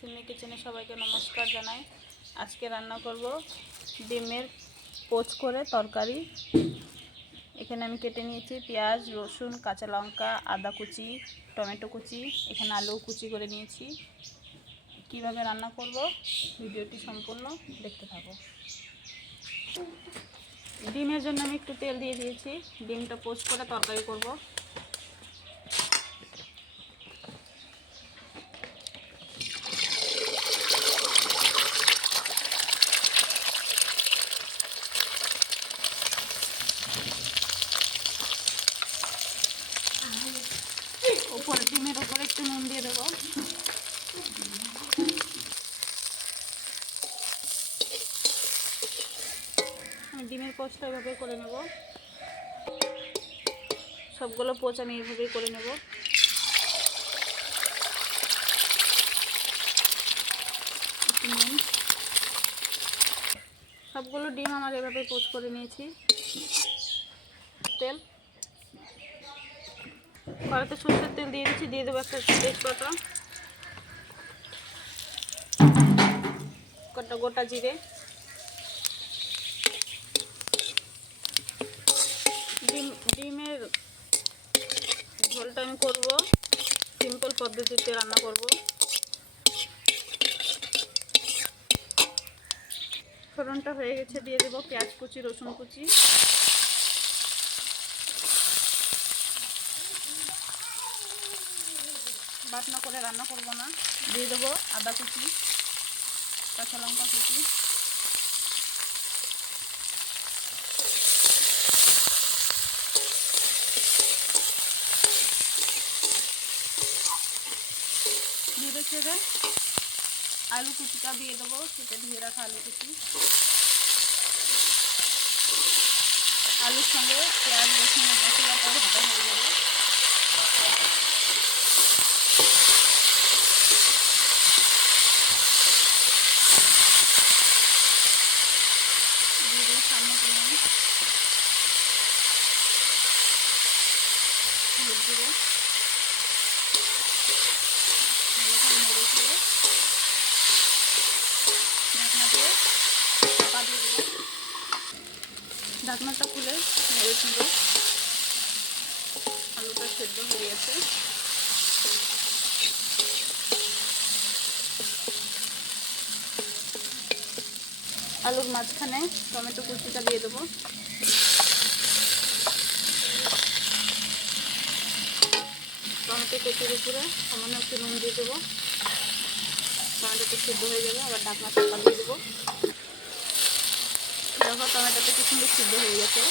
সিমি কিচেনে সবাইকে নমস্কার জানাই। আজকে রান্না করব ডিমের পোচ করে তরকারি। এখানে আমি কেটে নিয়েছি পেঁয়াজ, রসুন, কাঁচা লঙ্কা, আদা কুচি, টমেটো কুচি, এখানে আলু কুচি করে নিয়েছি। কিভাবে রান্না করব ভিডিওটি সম্পূর্ণ দেখতে থাকো। ডিমের জন্য আমি একটু তেল দিয়ে দিয়েছি। ডিমটা পোচ করে তরকারি করব। উপরে ডিমের উপরে একটু নুন দিয়ে দেবো। আমি ডিমের পোচটা এভাবে করে নেব। সবগুলো পোচ আমি এভাবেই করে নেব। সবগুলো ডিম আমার এভাবে পোচ করে নিয়েছি। তেল কড়াইতে সরষের তেল দিয়ে দিচ্ছি। দিয়ে দেবো একটা তেজপাতা, গোটা জিরে। ডিমের ঝোলটা আমি করব সিম্পল পদ্ধতিতে রান্না করব। ফোড়নটা হয়ে গেছে, দিয়ে দেবো পেঁয়াজ কুচি, রসুন কুচি। বাটনা করে রান্না করব না। দিয়ে দেবো আদা কুচি, কাঁচা লঙ্কা কুচি, নেড়ে চেড়ে আলু কুচিটা দিয়ে দেবো। সেটা ধুয়ে রাখা আলু কুচি। আলুর সঙ্গে পেঁয়াজ রসুনের মশলাটা ভাজা হয়ে যাবে। দিয়ে দেবো সামনে নুন, হলুদ দেবো। ভালো করে নেড়ে চেড়ে ঢাকনা দিয়ে চাপা দিয়ে দেবো। ঢাকনাটা খুলে নেড়ে চেড়ে আলুটা সেদ্ধ হয়ে গেছে। আলুর মাঝখানে টমেটো কুচিটা দিয়ে দেবো। টমেটো কুচির উপরে সামান্য একটু নুন দিয়ে দেবো। টমেটোটা সেদ্ধ হয়ে যাবে। আবার ঢাকনা চাপা দিয়ে দেবো। দেখো টমেটোটা কি সুন্দর সিদ্ধ হয়ে গেছে।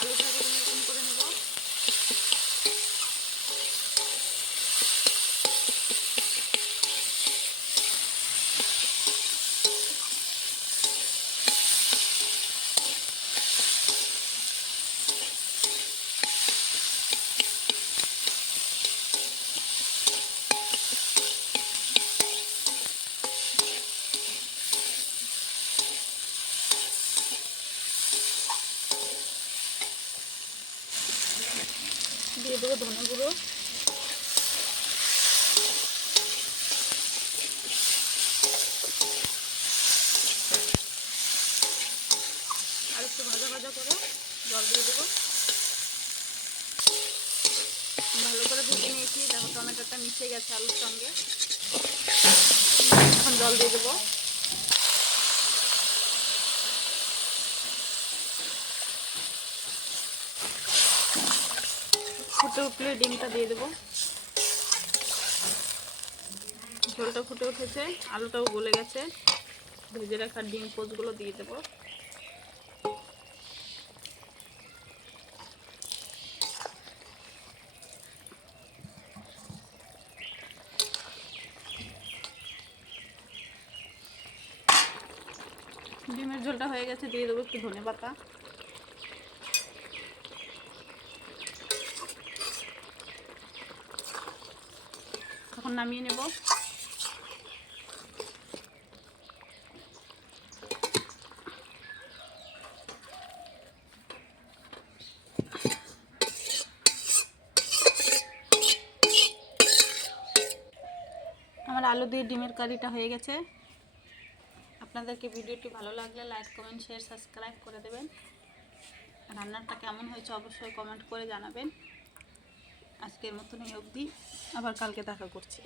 আলুটা এরকম করে নেব। দিয়ে দেবো ধনে গুঁড়ো, আর একটু ভাজা ভাজা করে জল দিয়ে দেবো। ভালো করে ভেজে নিয়েছি। দেখো টমেটোটা মিশে গেছে আলুর সঙ্গে। এখন জল দিয়ে দেবো। ফুটে উঠলে ডিমটা দিয়ে দেবো। ঝোলটা ফুটে উঠেছে, আলুটাও গলে গেছে। ভেজে রাখা ডিম পোচগুলো দিয়ে দেবো। ডিমের ঝোলটা হয়ে গেছে। দিয়ে দেবো একটু ধনেপাতা। এখন নামিয়ে নেব। আমার আলু দিয়ে ডিমের কারিটা হয়ে গেছে। আপনাদেরকে ভিডিওটি ভালো লাগলে লাইক কমেন্ট শেয়ার সাবস্ক্রাইব করে দেবেন। রান্নাটা কেমন হয়েছে অবশ্যই কমেন্ট করে জানাবেন। আজকের মতন এই অবধি, আবার কালকে দেখা করছি।